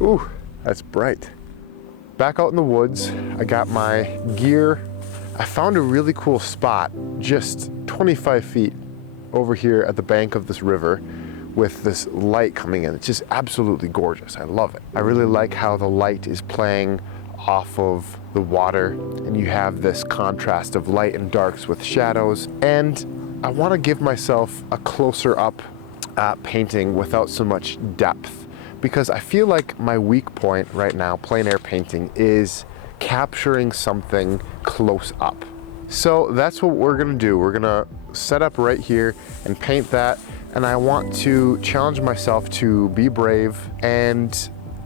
Ooh, that's bright. Back out in the woods, I got my gear. I found a really cool spot just 25 feet over here at the bank of this river with this light coming in. It's just absolutely gorgeous. I love it. I really like how the light is playing off of the water and you have this contrast of light and darks with shadows. And I want to give myself a closer up painting without so much depth, because I feel like my weak point right now, plein air painting, is capturing something close up. So that's what we're gonna do. We're gonna set up right here and paint that. And I want to challenge myself to be brave and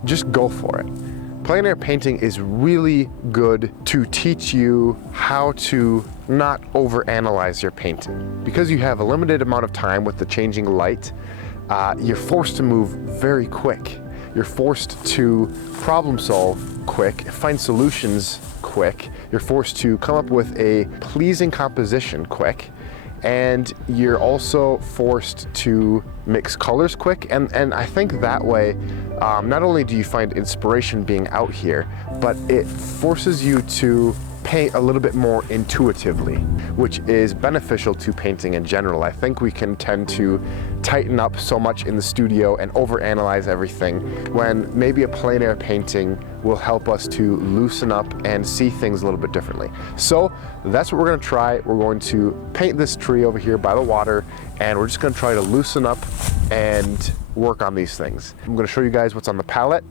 just go for it. Plein air painting is really good to teach you how to not overanalyze your painting. Because you have a limited amount of time with the changing light, you're forced to move very quick. You're forced to problem solve quick, find solutions quick. You're forced to come up with a pleasing composition quick. And you're also forced to mix colors quick. And I think that way, not only do you find inspiration being out here, but it forces you to paint a little bit more intuitively, which is beneficial to painting in general. I think we can tend to tighten up so much in the studio and overanalyze everything, when maybe a plein air painting will help us to loosen up and see things a little bit differently. So that's what we're gonna try. We're going to paint this tree over here by the water, and we're just gonna try to loosen up and work on these things. I'm gonna show you guys what's on the palette,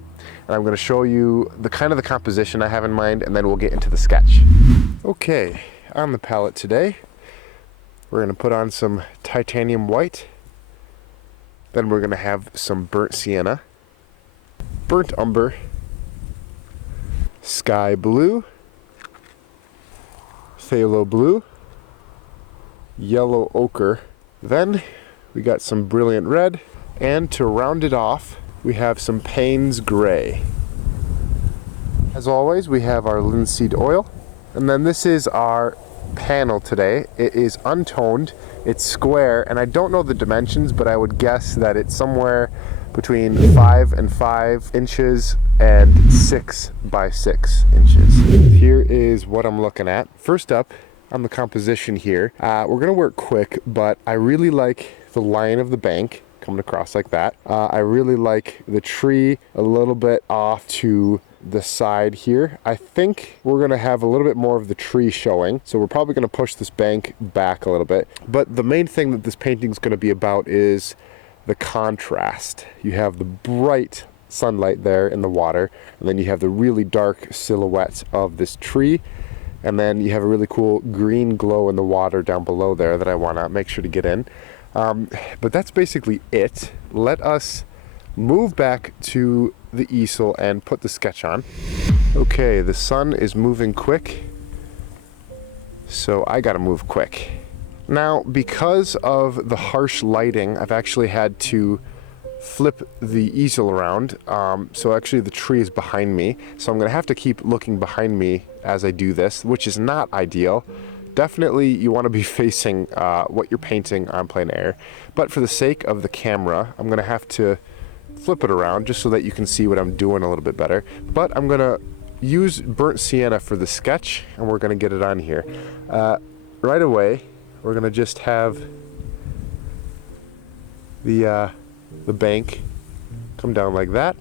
and I'm gonna show you the kind of the composition I have in mind, and then we'll get into the sketch. Okay, on the palette today, we're gonna put on some titanium white, then we're gonna have some burnt sienna, burnt umber, sky blue, phthalo blue, yellow ochre, then we got some brilliant red, and to round it off, we have some Payne's gray. As always, we have our linseed oil, and then this is our panel today. It is untoned, it's square, and I don't know the dimensions, but I would guess that it's somewhere between 5 and 5 inches and 6 by 6 inches. Here is what I'm looking at. First up on the composition here, we're gonna work quick, but I really like the line of the bank coming across like that. I really like the tree a little bit off to the side here. I think we're gonna have a little bit more of the tree showing, so we're probably gonna push this bank back a little bit. But the main thing that this painting is gonna be about is the contrast. You have the bright sunlight there in the water, and then you have the really dark silhouette of this tree, and then you have a really cool green glow in the water down below there that I wanna make sure to get in. But that's basically it. Let us move back to the easel and put the sketch on. Okay, the sun is moving quick, so I gotta move quick. Now, because of the harsh lighting, I've actually had to flip the easel around. So actually the tree is behind me, so I'm gonna have to keep looking behind me as I do this, which is not ideal. Definitely you want to be facing what you're painting on plein air, but for the sake of the camera, I'm gonna have to flip it around just so that you can see what I'm doing a little bit better. But I'm gonna use burnt sienna for the sketch, and we're gonna get it on here. Right away, we're gonna just have the bank come down like that,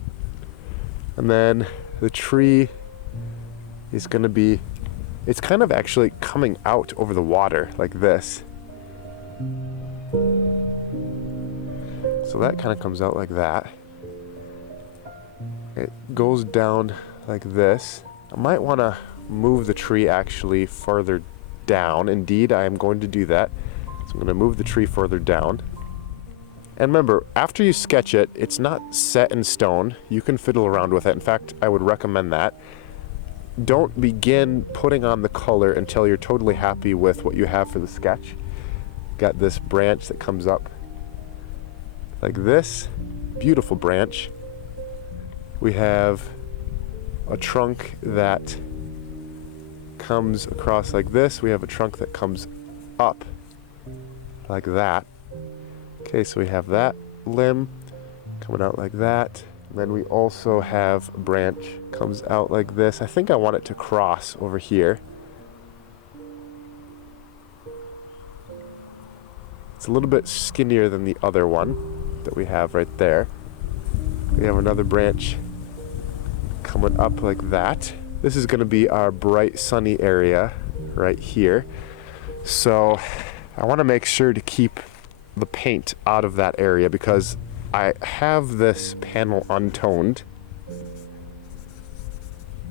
and then the tree is gonna be, it's kind of actually coming out over the water like this. So that kind of comes out like that. It goes down like this. I might want to move the tree actually farther down. Indeed, I am going to do that. So I'm going to move the tree further down. And remember, after you sketch it, it's not set in stone. You can fiddle around with it. In fact, I would recommend that. Don't begin putting on the color until you're totally happy with what you have for the sketch. Got this branch that comes up like this. Beautiful branch. We have a trunk that comes across like this. We have a trunk that comes up like that. Okay, so we have that limb coming out like that. Then we also have a branch comes out like this. I think I want it to cross over here. It's a little bit skinnier than the other one that we have right there. We have another branch coming up like that. This is going to be our bright sunny area right here. So I want to make sure to keep the paint out of that area because I have this panel untoned.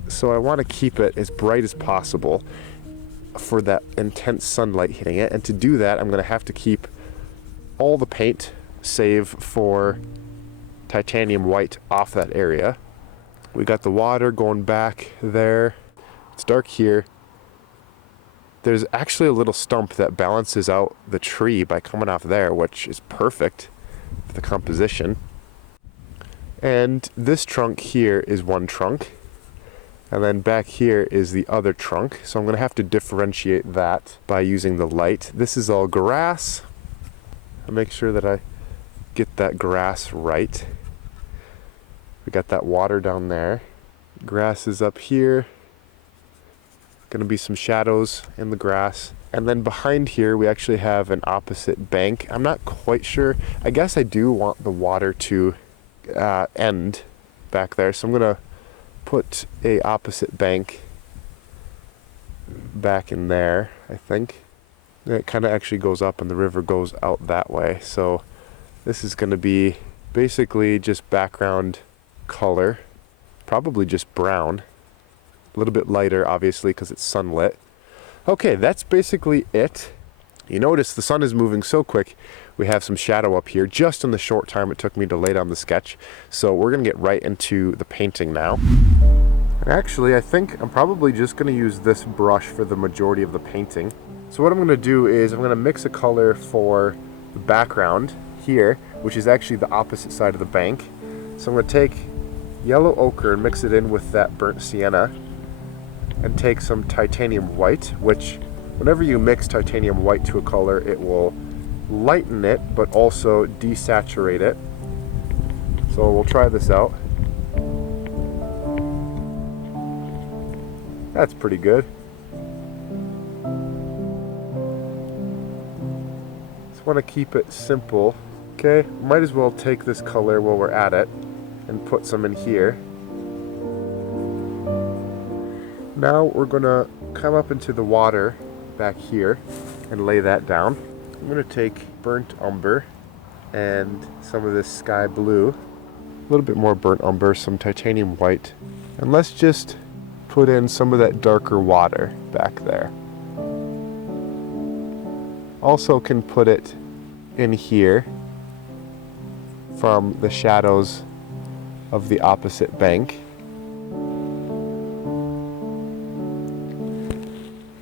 So I want to keep it as bright as possible for that intense sunlight hitting it. And to do that, I'm going to have to keep all the paint, save for titanium white, off that area. We got the water going back there. It's dark here. There's actually a little stump that balances out the tree by coming off there, which is perfect for the composition. And this trunk here is one trunk. And then back here is the other trunk. So I'm going to have to differentiate that by using the light. This is all grass. I'll make sure that I get that grass right. We got that water down there. Grass is up here. Gonna be some shadows in the grass. And then behind here, we actually have an opposite bank. I'm not quite sure. I guess I do want the water to end back there. So I'm gonna put a opposite bank back in there, I think. It kind of actually goes up and the river goes out that way. So this is gonna be basically just background color, probably just brown. A little bit lighter, obviously, because it's sunlit. Okay, that's basically it. You notice the sun is moving so quick. We have some shadow up here just in the short time it took me to lay down the sketch. So we're gonna get right into the painting now. And actually, I think I'm probably just gonna use this brush for the majority of the painting. So what I'm gonna do is I'm gonna mix a color for the background here, which is actually the opposite side of the bank. So I'm gonna take yellow ochre and mix it in with that burnt sienna, and take some titanium white, which whenever you mix titanium white to a color, it will lighten it, but also desaturate it. So we'll try this out. That's pretty good. Just want to keep it simple. Okay, might as well take this color while we're at it and put some in here. Now we're gonna come up into the water back here and lay that down. I'm gonna take burnt umber and some of this sky blue, a little bit more burnt umber, some titanium white, and let's just put in some of that darker water back there. Also can put it in here from the shadows of the opposite bank,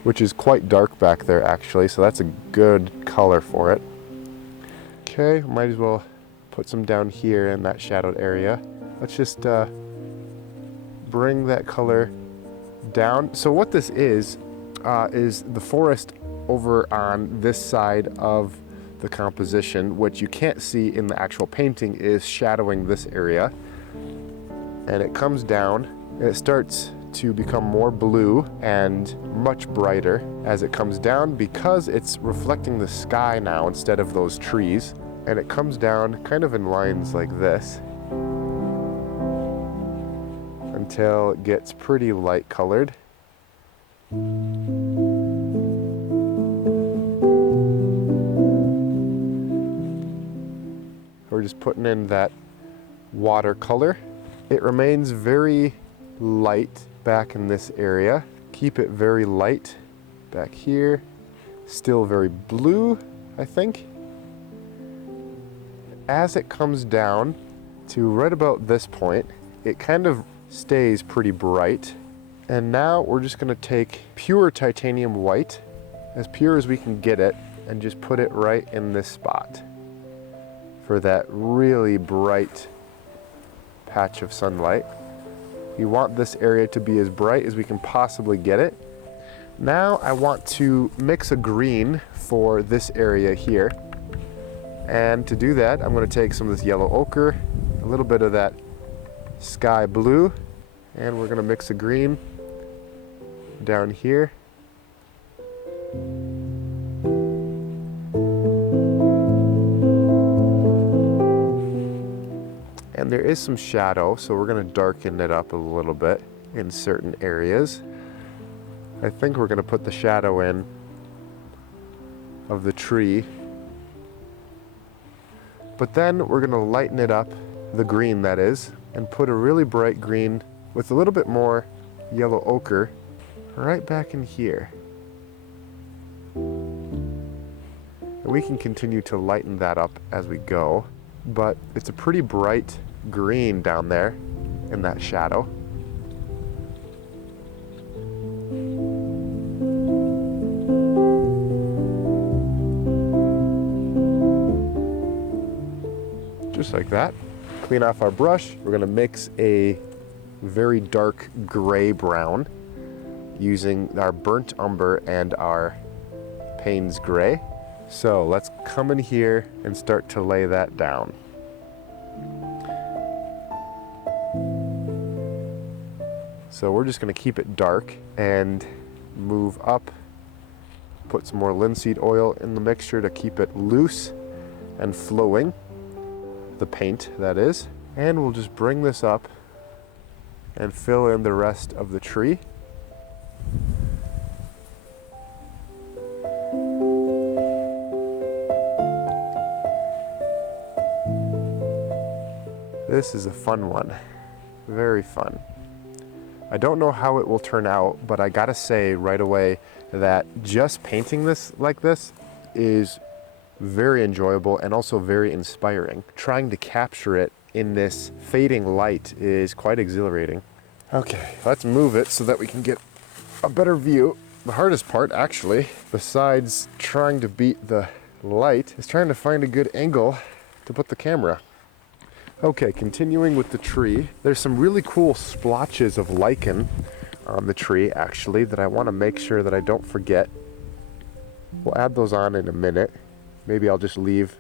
which is quite dark back there actually, so that's a good color for it. Okay, might as well put some down here in that shadowed area. Let's just bring that color down. So what this is the forest over on this side of the composition, which you can't see in the actual painting, is shadowing this area. And it comes down, and it starts to become more blue and much brighter as it comes down because it's reflecting the sky now instead of those trees. And it comes down kind of in lines like this until it gets pretty light colored. We're just putting in that watercolor. It remains very light back in this area. Keep it very light back here. Still very blue, I think. As it comes down to right about this point, it kind of stays pretty bright. And now we're just gonna take pure titanium white, as pure as we can get it, and just put it right in this spot for that really bright patch of sunlight. We want this area to be as bright as we can possibly get it. Now I want to mix a green for this area here. And to do that, I'm going to take some of this yellow ochre, a little bit of that sky blue, and we're gonna mix a green down here. And there is some shadow, so we're gonna darken it up a little bit in certain areas. I think we're gonna put the shadow in of the tree, but then we're gonna lighten it up, the green that is, and put a really bright green with a little bit more yellow ochre right back in here. And we can continue to lighten that up as we go, but it's a pretty bright green down there in that shadow. Just like that. Clean off our brush. We're gonna mix a very dark gray brown using our burnt umber and our Payne's gray. So let's come in here and start to lay that down. So we're just gonna keep it dark and move up. Put some more linseed oil in the mixture to keep it loose and flowing. The paint, that is. And we'll just bring this up and fill in the rest of the tree. This is a fun one, very fun. I don't know how it will turn out, but I gotta say right away that just painting this like this is very enjoyable and also very inspiring. Trying to capture it in this fading light is quite exhilarating. Okay, let's move it so that we can get a better view. The hardest part, actually, besides trying to beat the light, is trying to find a good angle to put the camera. Okay, continuing with the tree, there's some really cool splotches of lichen on the tree, actually, that I want to make sure that I don't forget. We'll add those on in a minute. Maybe I'll just leave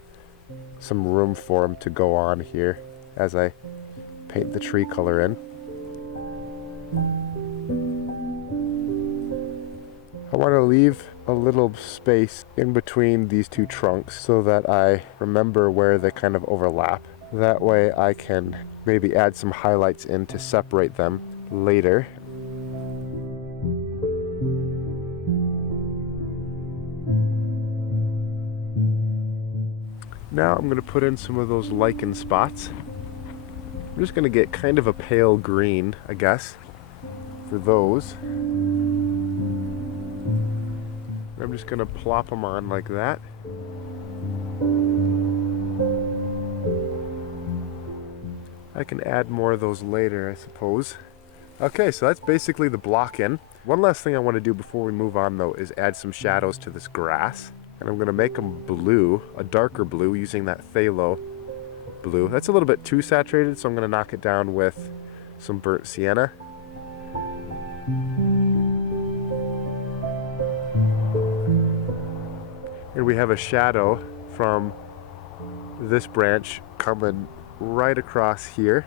some room for them to go on here as I paint the tree color in. I want to leave a little space in between these two trunks so that I remember where they kind of overlap. That way I can maybe add some highlights in to separate them later. Now I'm going to put in some of those lichen spots. I'm just going to get kind of a pale green, I guess, for those. I'm just going to plop them on like that. I can add more of those later, I suppose. Okay, so that's basically the block in. One last thing I want to do before we move on, though, is add some shadows to this grass. And I'm going to make them blue, a darker blue, using that phthalo blue. That's a little bit too saturated, so I'm going to knock it down with some burnt sienna. And we have a shadow from this branch coming right across here.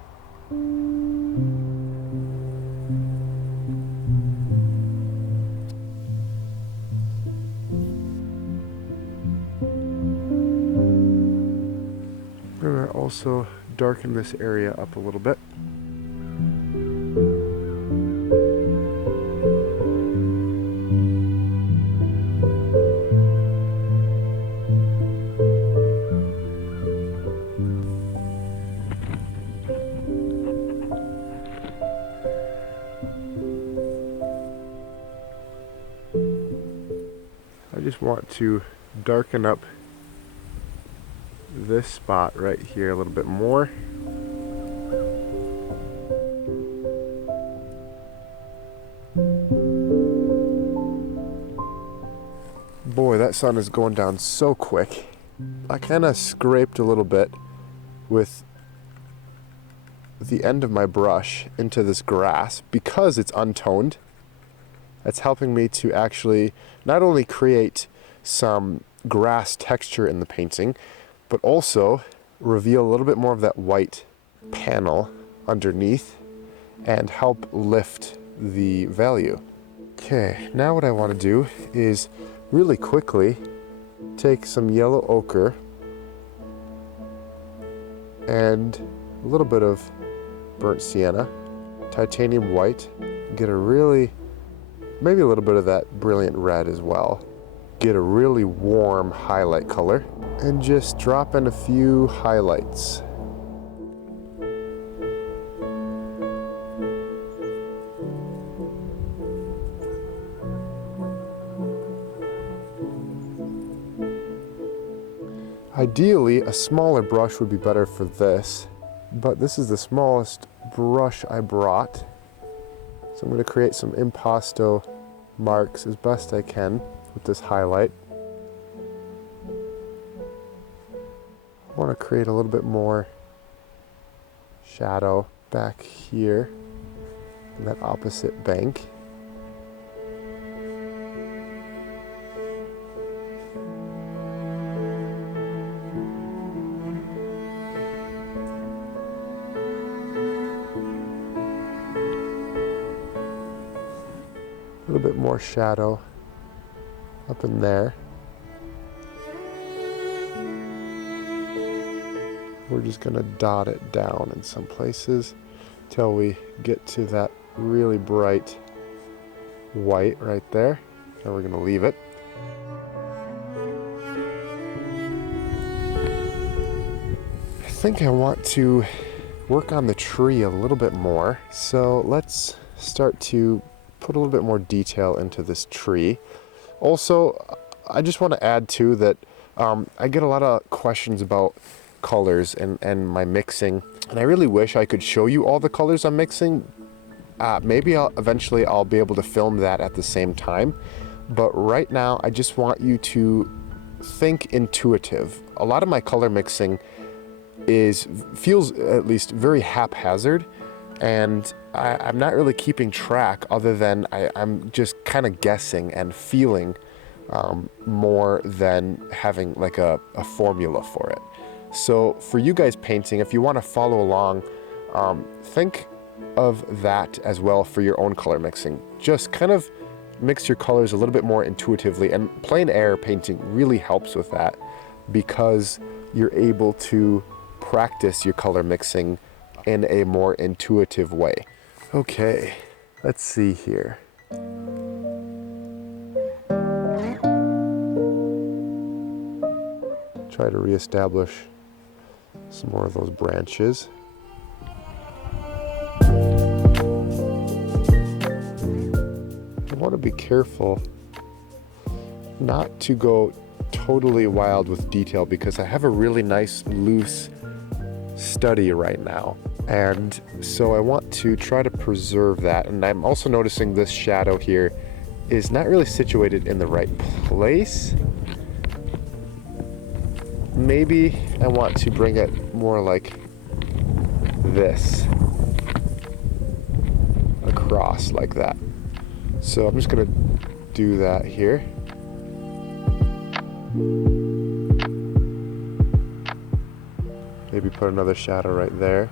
I'm going to also darken this area up a little bit. I just want to darken up this spot right here a little bit more. Boy, that sun is going down so quick. I kind of scraped a little bit with the end of my brush into this grass because it's untoned. That's helping me to actually not only create some grass texture in the painting, but also reveal a little bit more of that white panel underneath and help lift the value. Okay, now what I want to do is really quickly take some yellow ochre and a little bit of burnt sienna, titanium white, get a really, maybe a little bit of that brilliant red as well. Get a really warm highlight color and just drop in a few highlights. Ideally, a smaller brush would be better for this, but this is the smallest brush I brought. So I'm going to create some impasto marks as best I can with this highlight. I want to create a little bit more shadow back here in that opposite bank. A little bit more shadow up in there. We're just going to dot it down in some places till we get to that really bright white right there. And we're going to leave it. I think I want to work on the tree a little bit more. So let's start to put a little bit more detail into this tree. Also, I just want to add too that I get a lot of questions about colors and my mixing, and I really wish I could show you all the colors I'm mixing. Maybe eventually I'll be able to film that at the same time, but right now I just want you to think intuitive. A lot of my color mixing feels at least very haphazard, and I'm not really keeping track other than I'm just kind of guessing and feeling more than having like a formula for it. So for you guys painting, if you want to follow along, think of that as well for your own color mixing. Just kind of mix your colors a little bit more intuitively, and plein air painting really helps with that because you're able to practice your color mixing in a more intuitive way. Okay, let's see here. Try to reestablish some more of those branches. I want to be careful not to go totally wild with detail because I have a really nice loose study right now, and so I want to try to preserve that. And I'm also noticing this shadow here is not really situated in the right place. Maybe I want to bring it more like this, across like that. So I'm just gonna do that here. Maybe put another shadow right there.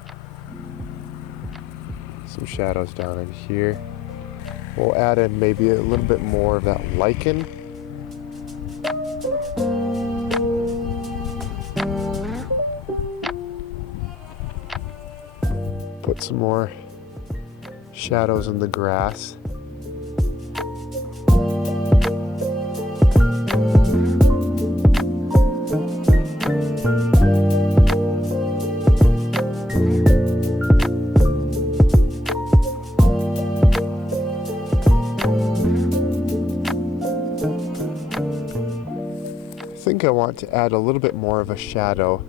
Some shadows down in here. We'll add in maybe a little bit more of that lichen. Put some more shadows in the grass. I think I want to add a little bit more of a shadow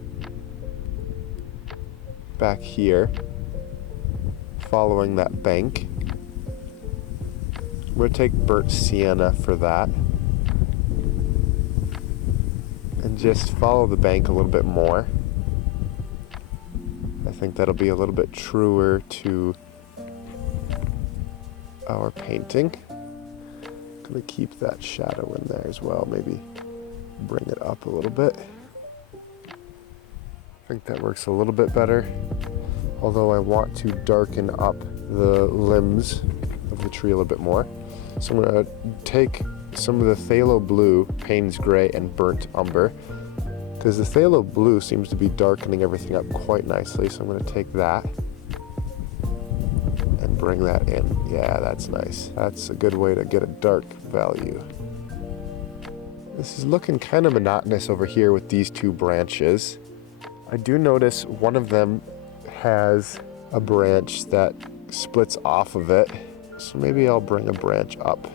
back here, following that bank. I'm going to take burnt sienna for that and just follow the bank a little bit more. I think that'll be a little bit truer to our painting. I'm going to keep that shadow in there as well, maybe bring it up a little bit. I think that works a little bit better. although I want to darken up the limbs of the tree a little bit more. So I'm going to take some of the Phthalo blue, Payne's gray, and burnt umber, because the Phthalo blue seems to be darkening everything up quite nicely. So I'm going to take that and bring that in. Yeah, that's nice. That's a good way to get a dark value. This is looking kind of monotonous over here with these two branches. I do notice one of them has a branch that splits off of it. So maybe I'll bring a branch up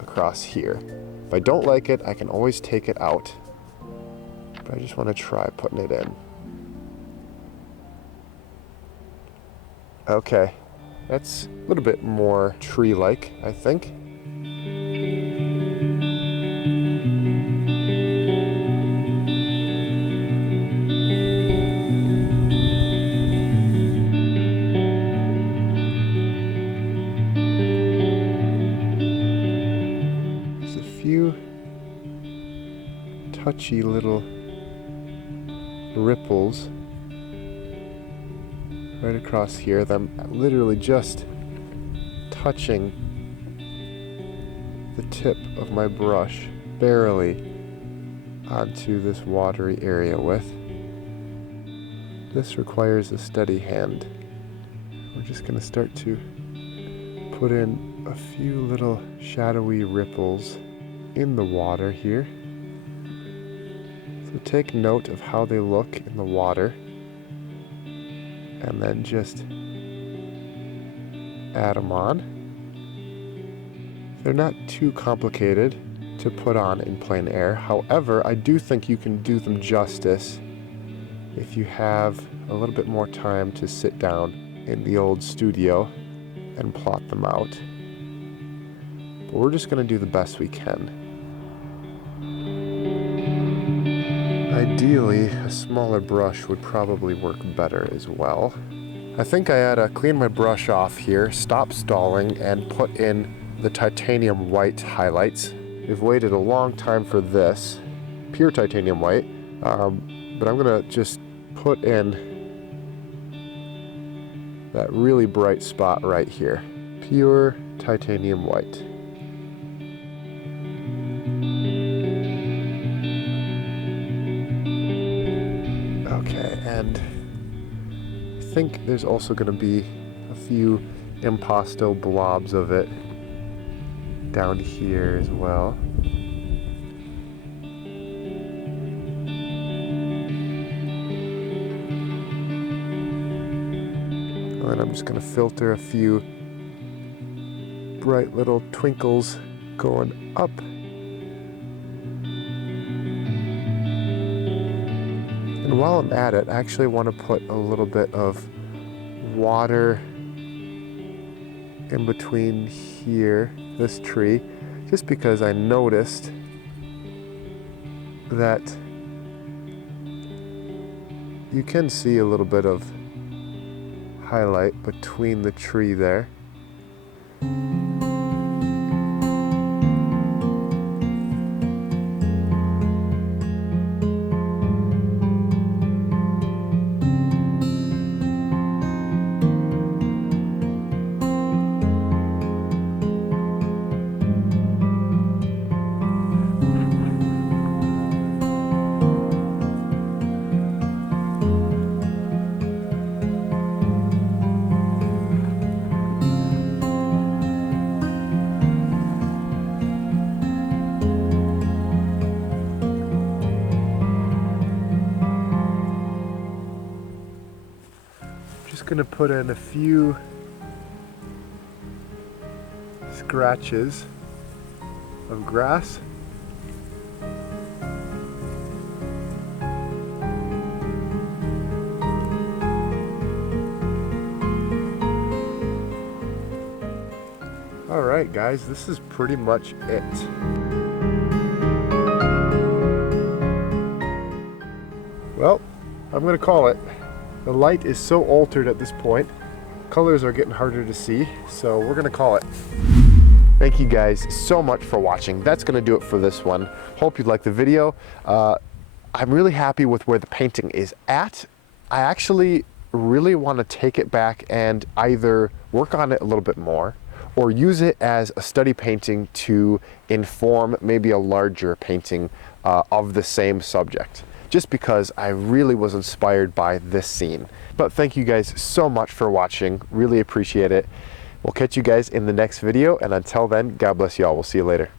across here. If I don't like it, I can always take it out. But I just want to try putting it in. Okay, that's a little bit more tree-like, I think. There's a few touchy little ripples right across here that I'm literally just touching the tip of my brush barely onto this watery area with. This requires a steady hand. We're just going to start to put in a few little shadowy ripples in the water here. So take note of how they look in the water, and then just add them on. They're not too complicated to put on in plein air. However, I do think you can do them justice if you have a little bit more time to sit down in the old studio and plot them out. But we're just going to do the best we can. Ideally, a smaller brush would probably work better as well. I think I ought to clean my brush off here, stop stalling, and put in the titanium white highlights. We've waited a long time for this, pure titanium white, but I'm gonna just put in that really bright spot right here. Pure titanium white. Okay, and I think there's also going to be a few impasto blobs of it down here as well. And I'm just going to filter a few bright little twinkles going up. And while I'm at it, I actually want to put a little bit of water in between here, this tree, just because I noticed that you can see a little bit of highlight between the tree there. Going to put in a few scratches of grass. All right, guys, this is pretty much it. Well, I'm going to call it. The light is so altered at this point. Colors are getting harder to see, so we're gonna call it. Thank you guys so much for watching. That's gonna do it for this one. Hope you liked the video. I'm really happy with where the painting is at. I actually really want to take it back and either work on it a little bit more or use it as a study painting to inform maybe a larger painting of the same subject, just because I really was inspired by this scene. But thank you guys so much for watching. Really appreciate it. We'll catch you guys in the next video, and until then, God bless you all. We'll see you later.